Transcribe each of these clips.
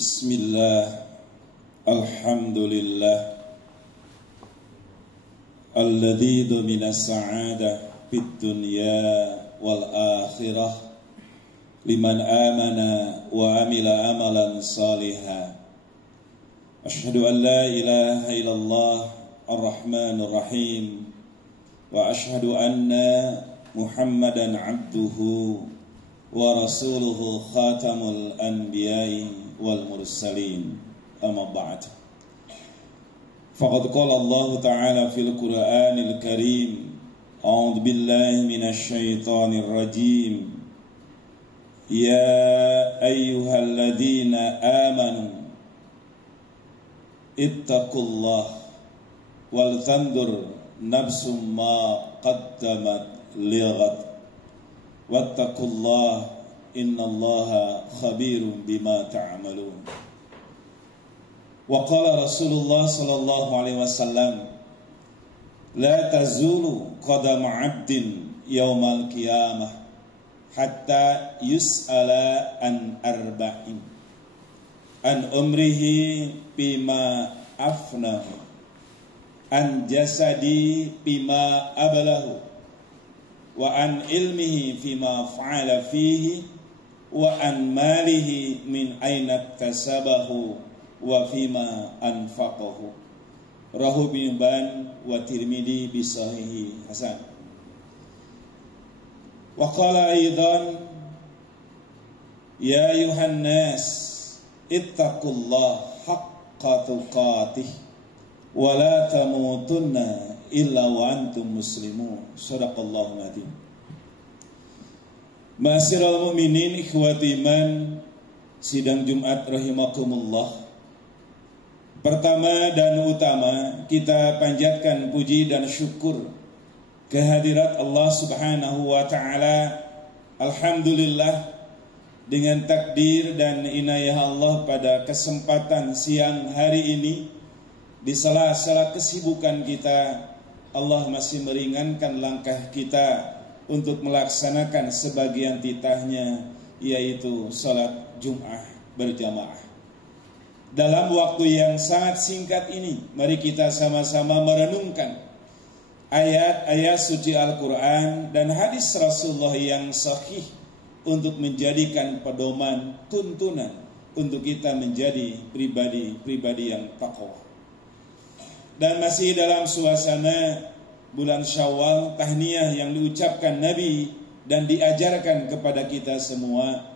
Bismillah, alhamdulillah, alladzi minas sa'adah fid dunya wal akhirah liman amana wa amila amalan salihan. Asyhadu an la ilaha illallah ar-rahmanur rahim wa asyhadu anna Muhammadan abduhu wa rasuluhu khatamul anbiya'i wal mursalin. Amma ba'd. Faqad qala Allah Ta'ala fil Qur'anil Karim, a'udzu billahi minasy syaithanir rajim. Ya ayyuhalladzina amanu ittaqullaha wal tanzur nafsum ma qaddamat lighad wattaqullaha innallaha khabirum bima ta'malun. Wa qala Rasulullah sallallahu alaihi wasallam, la tazulu qadam 'abdin yaumal qiyamah hatta yus'ala an arba'in an umrihi bima afnahu an jasadi bima ablahu wa an ilmihi fima fa'ala fihi wa an malihi min aina iktasabahu wa fima anfaqahu. Rahu bin Hibban wa Tirmidzi bi sahihi hasan. Wa qala aidan, ya ayuhan nas ittaqullaha haqqa tuqatih wa la tamutunna illa wa antum muslimun. Shadaqallahu adzim. Ma'asyiral mu'minin ikhwati iman, sidang Jumat rahimakumullah. Pertama dan utama kita panjatkan puji dan syukur kehadirat Allah Subhanahu wa taala. Alhamdulillah, dengan takdir dan inayah Allah pada kesempatan siang hari ini, di sela-sela kesibukan kita, Allah masih meringankan langkah kita untuk melaksanakan sebagian titahnya, yaitu salat Jum'ah berjamaah. Dalam waktu yang sangat singkat ini, mari kita sama-sama merenungkan ayat-ayat suci Al-Quran dan hadis Rasulullah yang sahih untuk menjadikan pedoman tuntunan untuk kita menjadi pribadi-pribadi yang taqwa. Dan masih dalam suasana bulan Syawal, tahniyah yang diucapkan Nabi dan diajarkan kepada kita semua.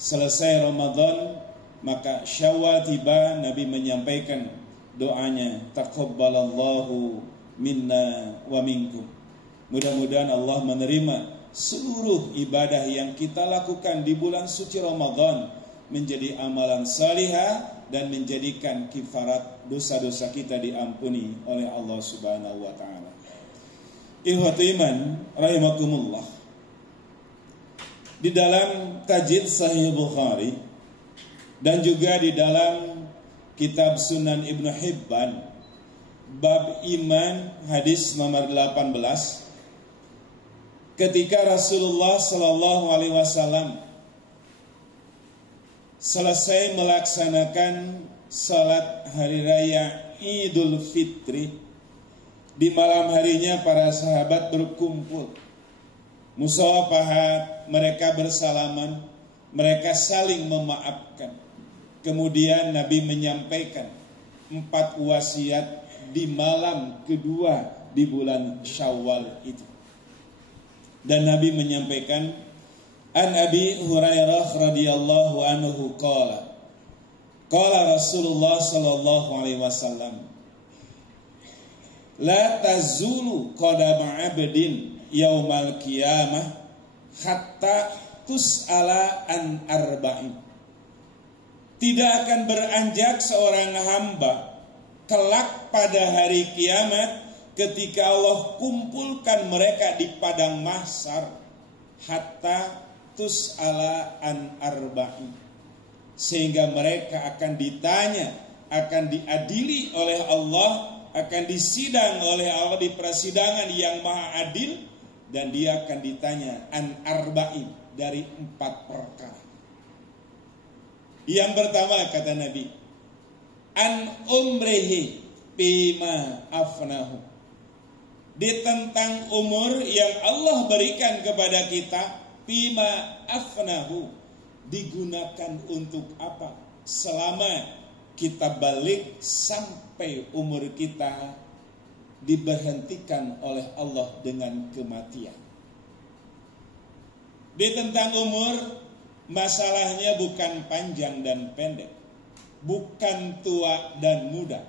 Selesai Ramadan, maka Syawal tiba, Nabi menyampaikan doanya, taqabbalallahu minna wa minkum. Mudah-mudahan Allah menerima seluruh ibadah yang kita lakukan di bulan suci Ramadan menjadi amalan salihah dan menjadikan kifarat dosa-dosa kita diampuni oleh Allah Subhanahu wa taala. Ikhwatu iman rahimakumullah. Di dalam tajid Sahih Bukhari dan juga di dalam kitab Sunan Ibnu Hibban, bab iman hadis nomor 18, ketika Rasulullah sallallahu alaihi wasallam selesai melaksanakan salat hari raya Idul Fitri, di malam harinya para sahabat berkumpul, musafahat, mereka bersalaman, mereka saling memaafkan. Kemudian Nabi menyampaikan 4 wasiat di malam kedua di bulan Syawal itu. Dan Nabi menyampaikan, an Abi Hurairah radhiyallahu anhu qala Rasulullah sallallahu alaihi wasallam, la tazulu qadama 'abdin yaumal qiyamah hatta tus'ala an arba'in. Tidak akan beranjak seorang hamba kelak pada hari kiamat ketika Allah kumpulkan mereka di padang mahsyar, hatta tus'ala an arba'in, sehingga mereka akan ditanya, akan diadili oleh Allah, akan disidang oleh Allah di persidangan yang maha adil, dan dia akan ditanya an arba'in, dari 4 perkara. Yang pertama kata Nabi, an umrihi bima afnahu. Ditentang umur yang Allah berikan kepada kita, bima afnahu, digunakan untuk apa? Selama kita balik sampai umur kita diberhentikan oleh Allah dengan kematian. Ditentang umur, masalahnya bukan panjang dan pendek, bukan tua dan muda,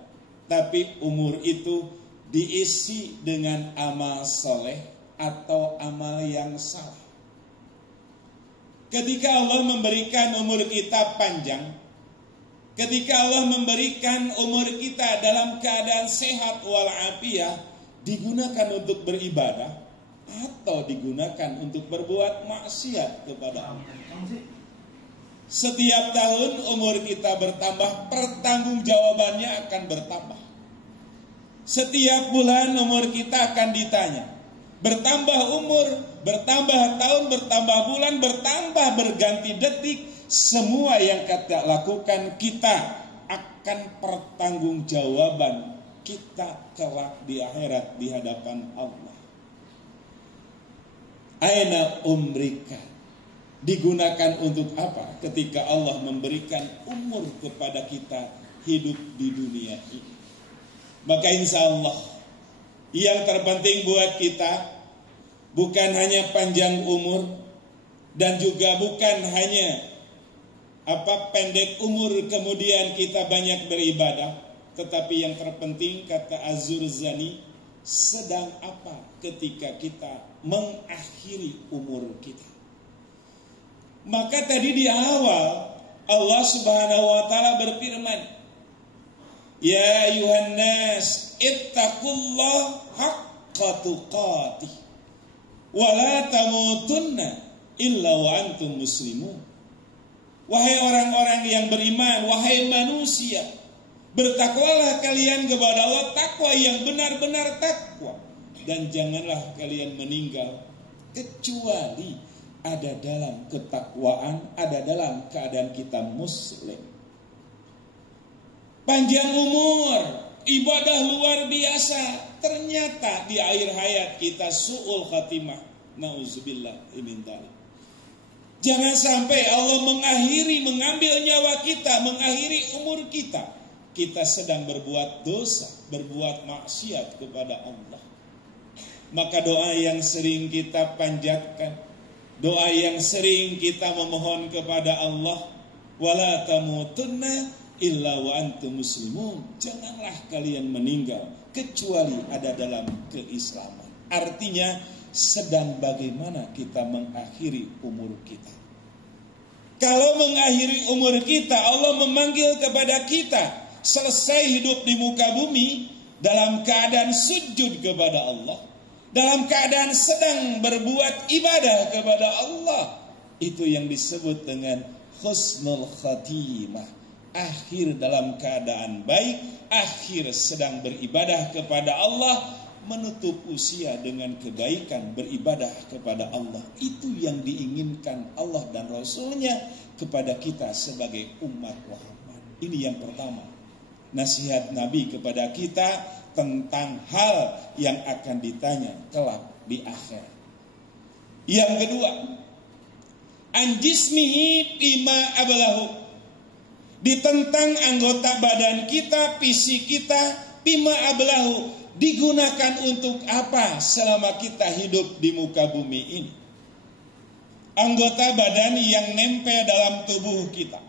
tapi umur itu diisi dengan amal soleh atau amal yang salah. Ketika Allah memberikan umur kita panjang, ketika Allah memberikan umur kita dalam keadaan sehat walafiat, digunakan untuk beribadah atau digunakan untuk berbuat maksiat kepada Allah. Setiap tahun umur kita bertambah, pertanggungjawabannya akan bertambah. Setiap bulan umur kita akan ditanya. Bertambah umur, bertambah tahun, bertambah bulan, bertambah berganti detik, semua yang kita lakukan kita akan pertanggungjawaban kita kelak di akhirat di hadapan Allah. Aina umrika, digunakan untuk apa ketika Allah memberikan umur kepada kita hidup di dunia ini? Maka insya Allah yang terpenting buat kita bukan hanya panjang umur dan juga bukan hanya pendek umur kemudian kita banyak beribadah, tetapi yang terpenting kata Az-Zurzani, sedang apa ketika kita mengakhiri umur kita. Maka tadi di awal Allah Subhanahu wa taala berfirman, ya ayuhan nas ittaqullah haqqa tuqatih wa la tamutunna illa wa antum muslimun. Wahai orang-orang yang beriman, wahai manusia, bertakwalah kalian kepada Allah, takwa yang benar-benar takwa, dan janganlah kalian meninggal kecuali ada dalam ketakwaan, ada dalam keadaan kita muslim. Panjang umur, ibadah luar biasa, ternyata di akhir hayat kita su'ul khatimah. Nauzubillah min dzalik. Jangan sampai Allah mengambil nyawa kita, mengakhiri umur kita. Kita sedang berbuat dosa, berbuat maksiat kepada Allah. Maka doa yang sering kita panjatkan, doa yang sering kita memohon kepada Allah, wala tamutunna illa wa antum muslimun, janganlah kalian meninggal kecuali ada dalam keislaman. Artinya sedang bagaimana kita mengakhiri umur kita. Kalau mengakhiri umur kita, Allah memanggil kepada kita selesai hidup di muka bumi dalam keadaan sujud kepada Allah, dalam keadaan sedang berbuat ibadah kepada Allah. Itu yang disebut dengan husnul khatimah, akhir dalam keadaan baik, akhir sedang beribadah kepada Allah, menutup usia dengan kebaikan, beribadah kepada Allah. Itu yang diinginkan Allah dan Rasulnya kepada kita sebagai umat Muhammad. Ini yang pertama, nasihat Nabi kepada kita tentang hal yang akan ditanya kelak di akhir. Yang kedua, anjismihi bima ablahu, ditentang anggota badan kita, fisik kita, bima ablahu, digunakan untuk apa selama kita hidup di muka bumi ini. Anggota badan yang nempel dalam tubuh kita,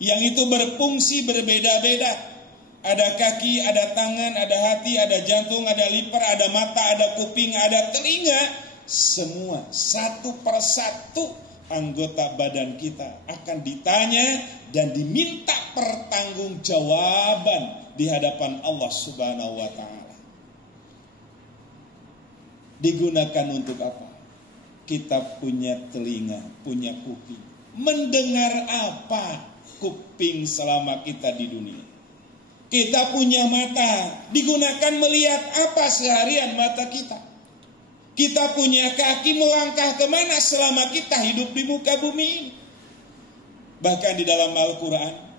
yang itu berfungsi berbeda-beda. Ada kaki, ada tangan, ada hati, ada jantung, ada liver, ada mata, ada kuping, ada telinga. Semua satu persatu anggota badan kita akan ditanya dan diminta pertanggungjawaban di hadapan Allah Subhanahu wa taala. Digunakan untuk apa? Kita punya telinga, punya kuping. Mendengar apa kuping selama kita di dunia? Kita punya mata, digunakan melihat apa seharian mata kita? Kita punya kaki, melangkah kemana selama kita hidup di muka bumi ini? Bahkan di dalam Al-Quran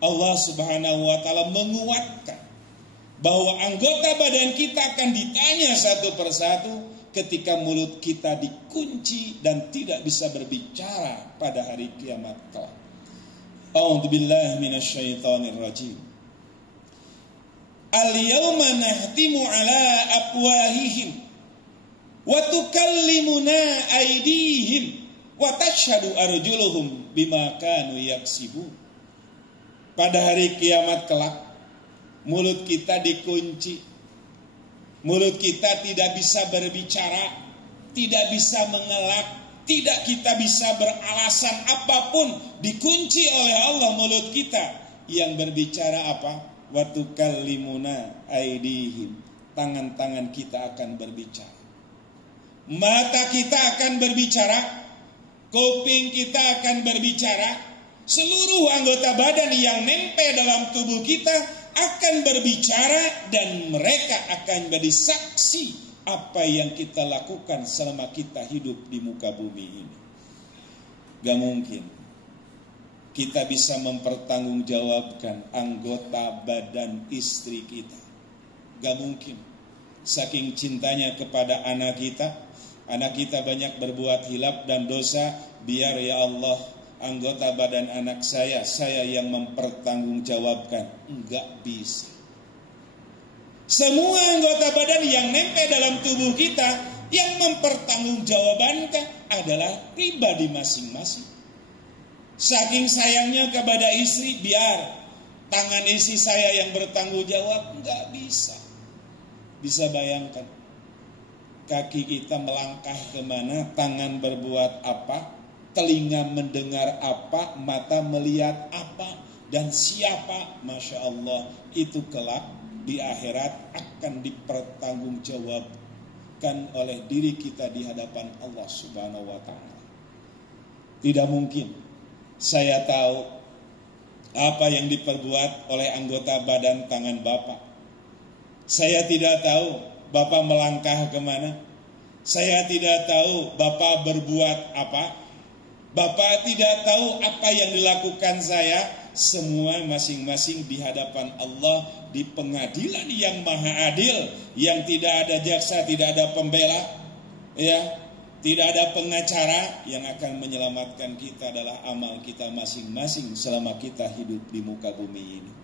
Allah Subhanahu wa ta'ala menguatkan bahwa anggota badan kita akan ditanya satu persatu ketika mulut kita dikunci dan tidak bisa berbicara pada hari kiamat kelak. A'udzubillahi minasyaitonir rajim. Al-yawma nahtimu ala afwahihim wa tukallimuna aydihim wa tashhadu arjuluhum bima kanu yaksibun. Pada hari kiamat kelak mulut kita dikunci. Mulut kita tidak bisa berbicara, tidak bisa mengelak, tidak kita bisa beralasan apapun. Dikunci oleh Allah mulut kita. Yang berbicara apa? Wa tukallimuna aydihim. Tangan-tangan kita akan berbicara. Mata kita akan berbicara. Kuping kita akan berbicara. Seluruh anggota badan yang nempel dalam tubuh kita akan berbicara dan mereka akan menjadi saksi apa yang kita lakukan selama kita hidup di muka bumi ini. Gak mungkin kita bisa mempertanggungjawabkan anggota badan istri kita. Gak mungkin. Saking cintanya kepada anak kita banyak berbuat hilaf dan dosa, biar ya Allah anggota badan anak saya yang mempertanggungjawabkan. Enggak bisa. Semua anggota badan yang nempel dalam tubuh kita yang mempertanggungjawabkan adalah pribadi masing-masing. Saking sayangnya kepada istri, biar tangan istri saya yang bertanggung jawab. Enggak bisa. Bisa bayangkan, kaki kita melangkah kemana, tangan berbuat apa, telinga mendengar apa, mata melihat apa, dan siapa. Masya Allah, itu kelak di akhirat akan dipertanggungjawabkan oleh diri kita di hadapan Allah Subhanahu wa ta'ala. Tidak mungkin saya tahu apa yang diperbuat oleh anggota badan tangan Bapak. Saya tidak tahu Bapak melangkah kemana. Saya tidak tahu Bapak berbuat apa. Bapak tidak tahu apa yang dilakukan saya. Semua masing-masing di hadapan Allah, di pengadilan yang maha adil, yang tidak ada jaksa, tidak ada pembela, ya, tidak ada pengacara. Yang akan menyelamatkan kita adalah amal kita masing-masing selama kita hidup di muka bumi ini.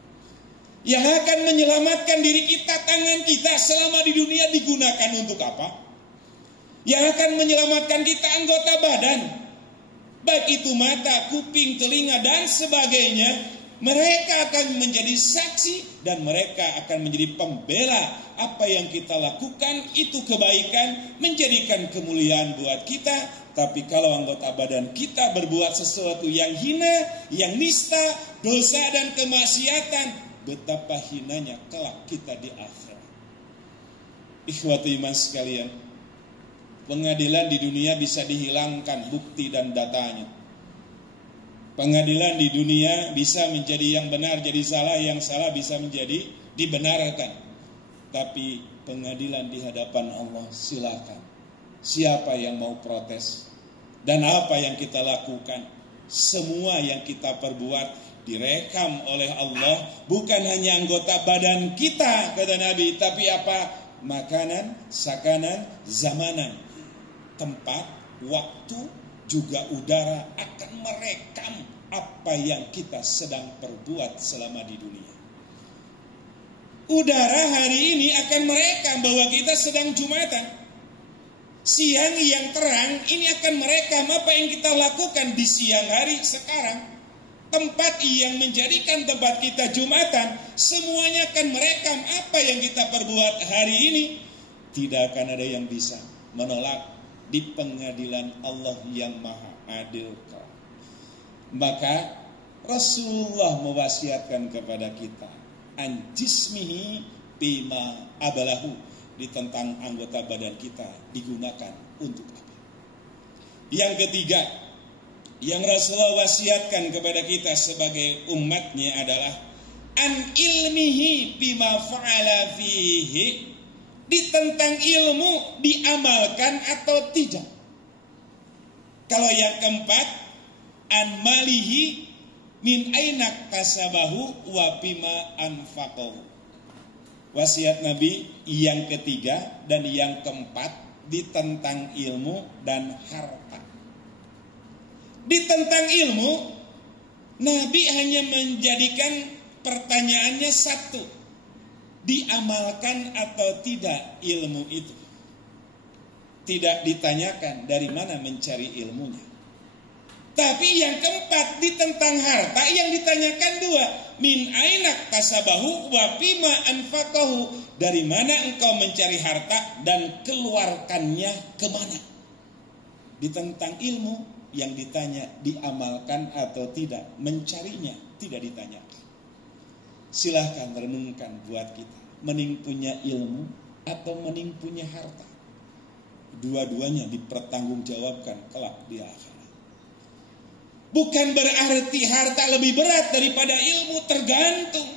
Yang akan menyelamatkan diri kita, tangan kita selama di dunia digunakan untuk apa? Yang akan menyelamatkan kita anggota badan, baik itu mata, kuping, telinga, dan sebagainya. Mereka akan menjadi saksi dan mereka akan menjadi pembela. Apa yang kita lakukan itu kebaikan, menjadikan kemuliaan buat kita. Tapi kalau anggota badan kita berbuat sesuatu yang hina, yang nista, dosa dan kemaksiatan, betapa hinanya kelak kita di akhirat. Ikhwati iman sekalian, pengadilan di dunia bisa dihilangkan bukti dan datanya. Pengadilan di dunia bisa menjadi yang benar jadi salah, yang salah bisa menjadi dibenarkan. Tapi pengadilan di hadapan Allah, silakan. Siapa yang mau protes? Dan apa yang kita lakukan? Semua yang kita perbuat direkam oleh Allah. Bukan hanya anggota badan kita, kata Nabi, tapi apa? Makanan, sakanan, zamanan. Tempat, waktu, juga udara akan merekam apa yang kita sedang perbuat selama di dunia. Udara hari ini akan merekam bahwa kita sedang Jumatan. Siang yang terang ini akan merekam apa yang kita lakukan di siang hari sekarang. Tempat yang menjadikan tempat kita Jumatan, semuanya akan merekam apa yang kita perbuat hari ini. Tidak akan ada yang bisa menolak di pengadilan Allah yang maha adil. Maka Rasulullah mewasiatkan kepada kita, anjismihi bima abalahu, di tentang anggota badan kita digunakan untuk apa. Yang ketiga yang Rasulullah wasiatkan kepada kita sebagai umatnya adalah an ilmihi bima fa'ala fihi, di tentang ilmu diamalkan atau tidak. Kalau yang keempat, an malihi min ainak tasabahu wa bima anfaqahu. Wasiat Nabi yang ketiga dan yang keempat ditentang ilmu dan harta. Ditentang ilmu, Nabi hanya menjadikan pertanyaannya satu, diamalkan atau tidak ilmu itu. Tidak ditanyakan dari mana mencari ilmunya. Tapi yang keempat ditentang harta, yang ditanyakan dua, min ainak tasabahu wa bima anfaqahu, dari mana engkau mencari harta dan keluarkannya kemana. Ditentang ilmu, yang ditanya diamalkan atau tidak, mencarinya tidak ditanyakan. Silahkan renungkan buat kita, mending punya ilmu atau mending punya harta. Dua-duanya dipertanggungjawabkan kelak di akhirat. Bukan berarti harta lebih berat daripada ilmu, tergantung.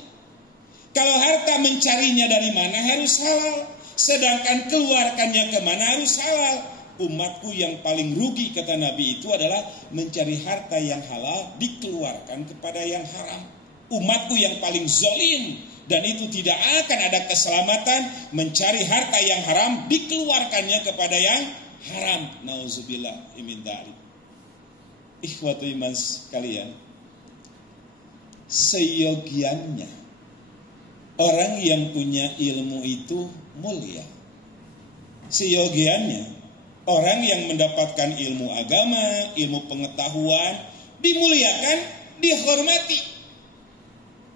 Kalau harta mencarinya dari mana harus halal, sedangkan keluarkannya kemana harus halal. Umatku yang paling rugi kata Nabi itu adalah mencari harta yang halal dikeluarkan kepada yang haram. Umatku yang paling zalim, dan itu tidak akan ada keselamatan, mencari harta yang haram dikeluarkannya kepada yang haram. Nauzubillah min dzalik. Ikhwatu iman sekalian, seyogiannya orang yang punya ilmu itu mulia. Seyogiannya orang yang mendapatkan ilmu agama, ilmu pengetahuan, dimuliakan, dihormati.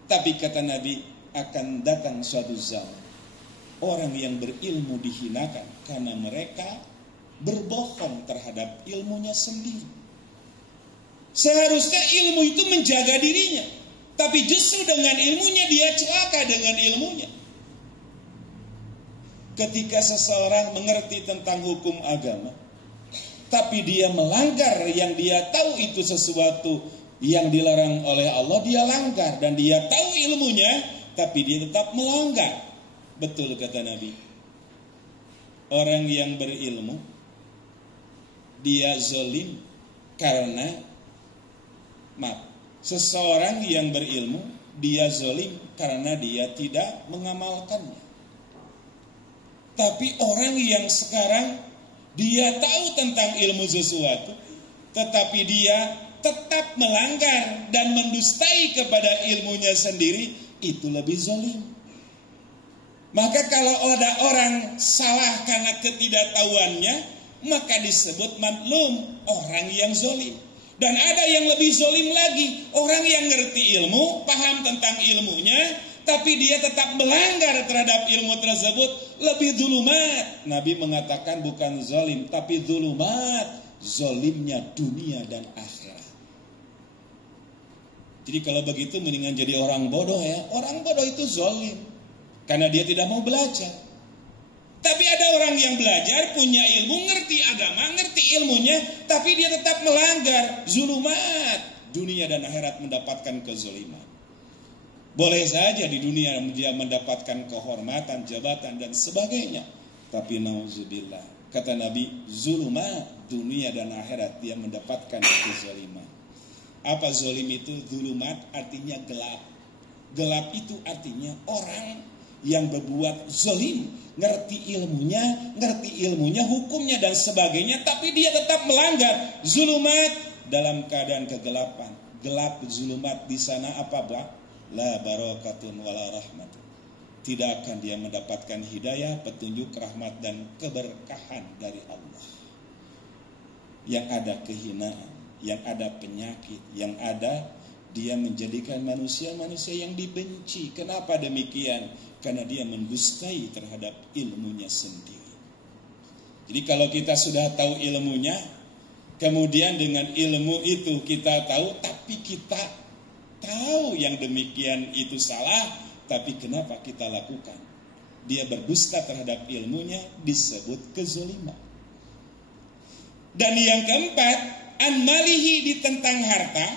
Tapi kata Nabi, akan datang suatu zaman orang yang berilmu dihinakan karena mereka berbohong terhadap ilmunya sendiri. Seharusnya ilmu itu menjaga dirinya, tapi justru dengan ilmunya dia celaka dengan ilmunya. Ketika seseorang mengerti tentang hukum agama, tapi dia melanggar yang dia tahu itu sesuatu yang dilarang oleh Allah, dia langgar. Dan dia tahu ilmunya, tapi dia tetap melanggar. Betul kata Nabi, orang yang berilmu, dia zalim karena seseorang yang berilmu, dia zalim karena dia tidak mengamalkannya. Tapi orang yang sekarang dia tahu tentang ilmu sesuatu, tetapi dia tetap melanggar dan mendustai kepada ilmunya sendiri, itu lebih zalim. Maka kalau ada orang salah karena ketidaktahuannya, maka disebut madlum, orang yang zalim. Dan ada yang lebih zalim lagi, orang yang ngerti ilmu, paham tentang ilmunya, tapi dia tetap melanggar terhadap ilmu tersebut, lebih zulumat. Nabi mengatakan bukan zalim, tapi zulumat, zalimnya dunia dan akhirat. Jadi kalau begitu mendingan jadi orang bodoh ya. Orang bodoh itu zalim karena dia tidak mau belajar. Tapi ada orang yang belajar, punya ilmu, ngerti agama, ngerti ilmunya, tapi dia tetap melanggar. Zulumat, dunia dan akhirat mendapatkan kezaliman. Boleh saja di dunia dia mendapatkan kehormatan, jabatan dan sebagainya, tapi nauzubillah, kata Nabi, zulumat, dunia dan akhirat dia mendapatkan kezaliman. Apa zalim itu? Zulumat artinya gelap. Gelap itu artinya orang yang berbuat zalim, ngerti ilmunya, hukumnya dan sebagainya, tapi dia tetap melanggar. Zulumat dalam keadaan kegelapan. Gelap zulumat di sana apa, Pak? La barakatun wala rahmat. Tidak akan dia mendapatkan hidayah, petunjuk, rahmat dan keberkahan dari Allah. Yang ada kehinaan, yang ada penyakit, yang ada dia menjadikan manusia-manusia yang dibenci. Kenapa demikian? Karena dia mendustai terhadap ilmunya sendiri. Jadi kalau kita sudah tahu ilmunya, kemudian dengan ilmu itu kita tahu, tapi kita tahu yang demikian itu salah, tapi kenapa kita lakukan? Dia berdusta terhadap ilmunya, disebut kezaliman. Dan yang keempat, an malihi, ditentang harta.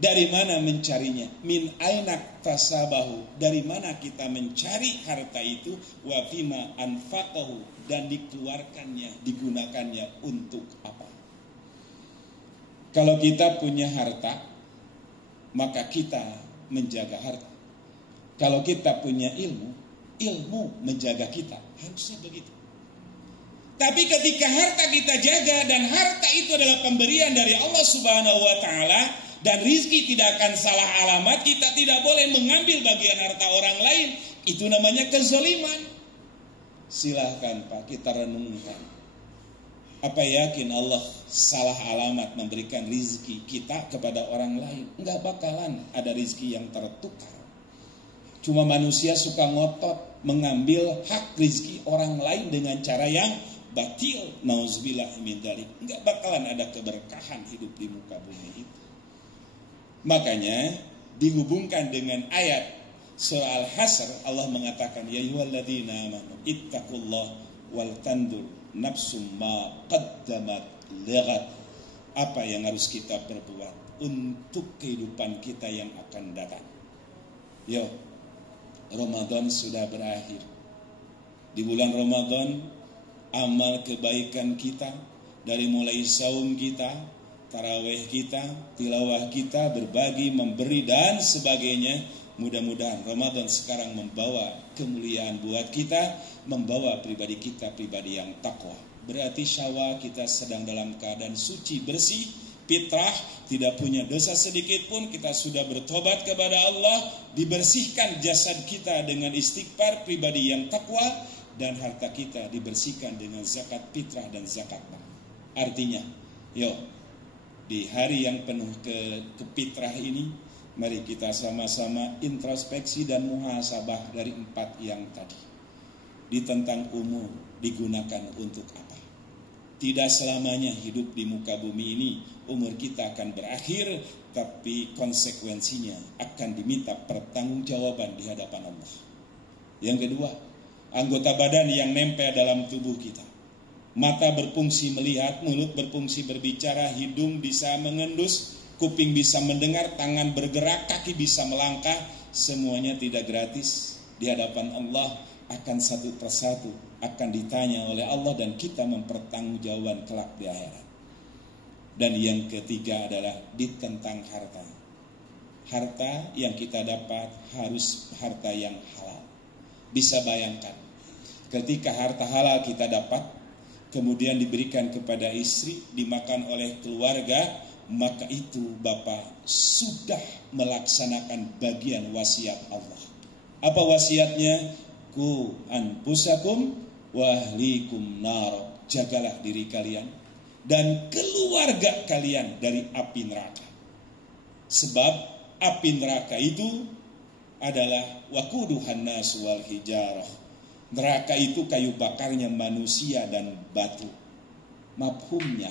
Dari mana mencarinya? Min ainak tasabahu, dari mana kita mencari harta itu? Wa fima anfaqahu, dan dikeluarkannya, digunakannya untuk apa? Kalau kita punya harta, maka kita menjaga harta. Kalau kita punya ilmu, ilmu menjaga kita. Harusnya begitu. Tapi ketika harta kita jaga dan harta itu adalah pemberian dari Allah Subhanahu wa taala dan rizki tidak akan salah alamat, kita tidak boleh mengambil bagian harta orang lain. Itu namanya kezaliman. Silahkan Pak, kita renungkan. Apa yakin Allah salah alamat memberikan rizki kita kepada orang lain? Enggak bakalan ada rizki yang tertukar. Cuma manusia suka ngotot mengambil hak rizki orang lain dengan cara yang batil. Nauzubillah min dzalik. Enggak bakalan ada keberkahan hidup di muka bumi itu. Makanya dihubungkan dengan ayat surah Al-Hasr, Allah mengatakan ya ayyuhalladzina amanu ittaqullah wal tandur nafsum ma qaddamat lighat. Apa yang harus kita perbuat untuk kehidupan kita yang akan datang. Yo, Ramadan sudah berakhir. Di bulan Ramadan amal kebaikan kita dari mulai saum kita, tarawih kita, tilawah kita, berbagi, memberi dan sebagainya. Mudah-mudahan Ramadan sekarang membawa kemuliaan buat kita, membawa pribadi kita pribadi yang takwa. Berarti Syawal kita sedang dalam keadaan suci, bersih, fitrah, tidak punya dosa sedikit pun. Kita sudah bertobat kepada Allah, dibersihkan jasad kita dengan istighfar, pribadi yang takwa, dan harta kita dibersihkan dengan zakat fitrah dan zakat mal. Artinya, di hari yang penuh kefitrah ini, mari kita sama-sama introspeksi dan muhasabah dari 4 yang tadi. Ditentang umur digunakan untuk apa? Tidak selamanya hidup di muka bumi ini umur kita akan berakhir, tapi konsekuensinya akan diminta pertanggungjawaban di hadapan Allah. Yang kedua, anggota badan yang nempel dalam tubuh kita. Mata berfungsi melihat, mulut berfungsi berbicara, hidung bisa mengendus, kuping bisa mendengar, tangan bergerak, kaki bisa melangkah. Semuanya tidak gratis. Di hadapan Allah akan satu persatu akan ditanya oleh Allah dan kita mempertanggungjawabkan kelak di akhirat. Dan yang ketiga adalah ditentang harta. Harta yang kita dapat harus harta yang halal. Bisa bayangkan, ketika harta halal kita dapat, kemudian diberikan kepada istri, dimakan oleh keluarga, maka itu Bapak sudah melaksanakan bagian wasiat Allah. Apa wasiatnya? Ku anfusakum wa ahlikum nar. Jagalah diri kalian dan keluarga kalian dari api neraka. Sebab api neraka itu adalah waquduhan nas wal hijarah. Neraka itu kayu bakarnya manusia dan batu. Mafhumnya,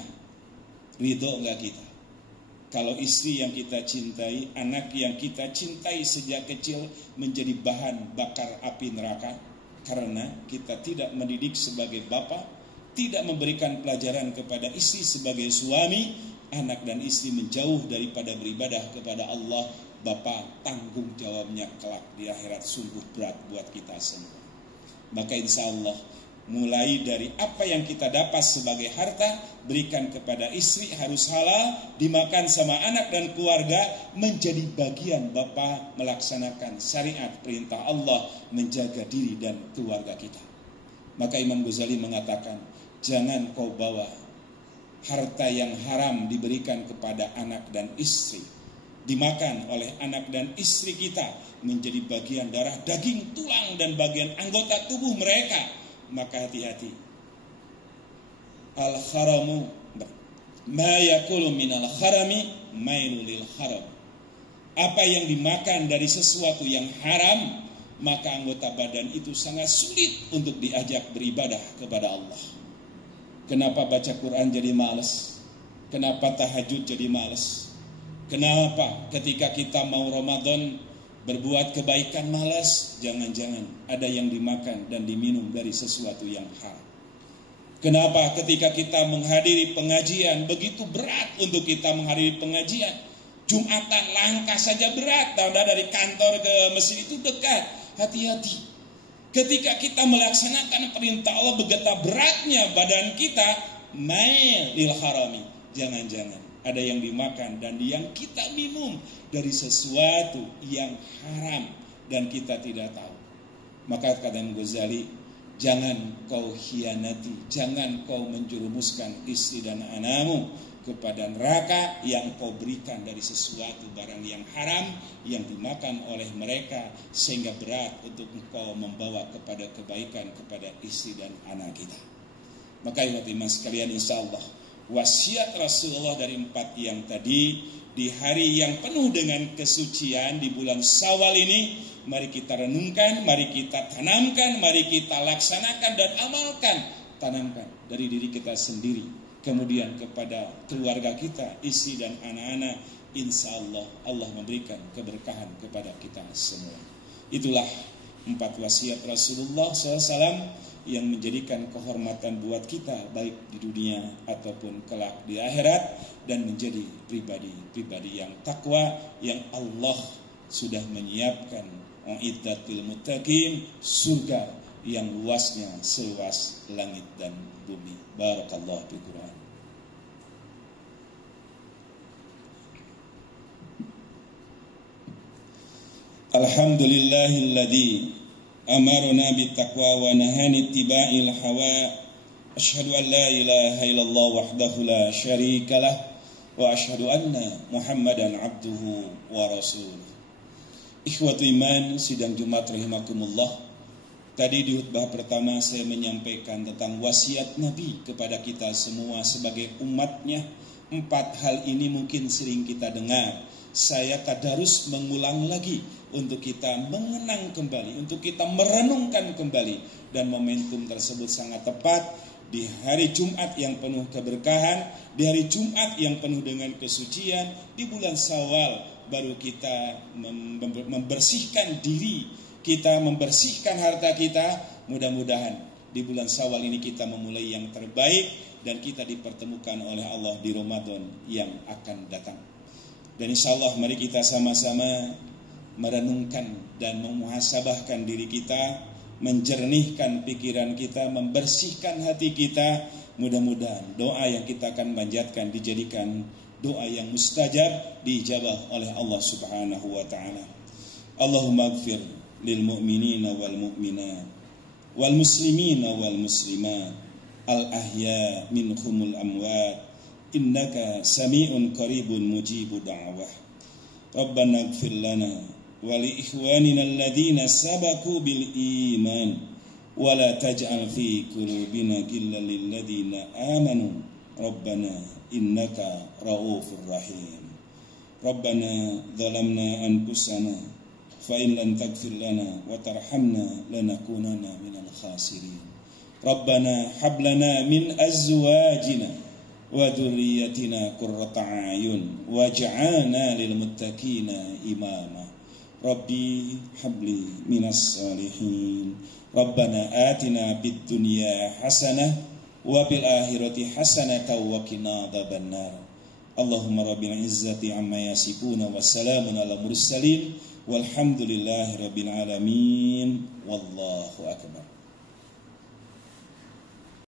ridho enggak kita? Kalau istri yang kita cintai, anak yang kita cintai sejak kecil menjadi bahan bakar api neraka karena kita tidak mendidik sebagai bapak, tidak memberikan pelajaran kepada istri sebagai suami, anak dan istri menjauh daripada beribadah kepada Allah, bapak tanggung jawabnya kelak di akhirat sungguh berat buat kita semua. Maka insya Allah mulai dari apa yang kita dapat sebagai harta, berikan kepada istri harus halal, dimakan sama anak dan keluarga, menjadi bagian Bapak melaksanakan syariat perintah Allah, menjaga diri dan keluarga kita. Maka Imam Ghazali mengatakan, jangan kau bawa harta yang haram diberikan kepada anak dan istri, dimakan oleh anak dan istri kita, menjadi bagian darah, daging, tulang, dan bagian anggota tubuh mereka. Maka hati-hati. Al-haramu ma yakulu minal harami mailul haram. Apa yang dimakan dari sesuatu yang haram, maka anggota badan itu sangat sulit untuk diajak beribadah kepada Allah. Kenapa baca Quran jadi malas? Kenapa tahajud jadi malas? Kenapa ketika kita mau Ramadan berbuat kebaikan malas? Jangan-jangan ada yang dimakan dan diminum dari sesuatu yang haram. Kenapa ketika kita menghadiri pengajian begitu berat untuk kita menghadiri pengajian? Jumatan langkah saja berat, dari kantor ke masjid itu dekat. Hati-hati. Ketika kita melaksanakan perintah Allah, betapa beratnya badan kita, mail lil harami. Jangan-jangan ada yang dimakan dan yang kita minum dari sesuatu yang haram dan kita tidak tahu. Maka kata Imam Ghazali, jangan kau khianati, jangan kau menjerumuskan istri dan anakmu kepada neraka yang kau berikan dari sesuatu barang yang haram yang dimakan oleh mereka, sehingga berat untuk engkau membawa kepada kebaikan kepada istri dan anak kita. Maka iman sekalian, insya Allah wasiat Rasulullah dari 4 yang tadi, di hari yang penuh dengan kesucian di bulan Syawal ini, mari kita renungkan, mari kita tanamkan, mari kita laksanakan dan amalkan. Tanamkan dari diri kita sendiri, kemudian kepada keluarga kita, istri dan anak-anak. Insya Allah Allah memberikan keberkahan kepada kita semua. Itulah 4 wasiat Rasulullah SAW yang menjadikan kehormatan buat kita baik di dunia ataupun kelak di akhirat, dan menjadi pribadi-pribadi yang takwa yang Allah sudah menyiapkan uiddatil muttaqin, surga yang luasnya seluas langit dan bumi. Barakallahu fil Quran. Alhamdulillahilladzi amarna bittaqwa wa nahani ittiba'il hawa. Asyhadu an la ilaha illallah wahdahu la syarikalah wa asyhadu anna Muhammadan abduhu wa rasuluh. Ikhwatu iman sidang Jumat rahimakumullah. Tadi di khutbah pertama saya menyampaikan tentang wasiat Nabi kepada kita semua sebagai umatnya. 4 hal ini mungkin sering kita dengar. Saya tadarus mengulang lagi untuk kita mengenang kembali, untuk kita merenungkan kembali. Dan momentum tersebut sangat tepat di hari Jumat yang penuh keberkahan, di hari Jumat yang penuh dengan kesucian, di bulan Syawal baru kita membersihkan diri kita, membersihkan harta kita. Mudah-mudahan di bulan Syawal ini kita memulai yang terbaik dan kita dipertemukan oleh Allah di Ramadan yang akan datang. Dan insya Allah mari kita sama-sama merenungkan dan memuhasabahkan diri kita, menjernihkan pikiran kita, membersihkan hati kita. Mudah-mudahan doa yang kita akan panjatkan dijadikan doa yang mustajab, diijabah oleh Allah Subhanahu wa taala. Allahumma ighfir lil mu'minina wal mu'minat wal muslimina wal muslimat al ahya minhumul amwat innaka sami'un qaribun mujibu da'wah. Rabbana ighfir lana wa li ikhwanina alladhina sabaku bil iman wa la taj'al fi qulubina ghillan lil ladzina amanu rabbana innaka raufur rahim. Rabbana zalamna anfusana fa in lam taghfir lana wa tarhamna lanakunanna minal khasirin. Rabbana hab lana min azwajina wa dzurriyyatina qurrata a'yun waj'alna lil muttaqina imama. Rabbi habli minas salihin. Rabbana atina bid dunya hasanah wa bil akhirati hasanatan wa qina adzabannar. Allahumma rabbil izzati amma yasifuna wa salamun ala mursalin walhamdulillahi rabbil alamin. Wallahu akbar.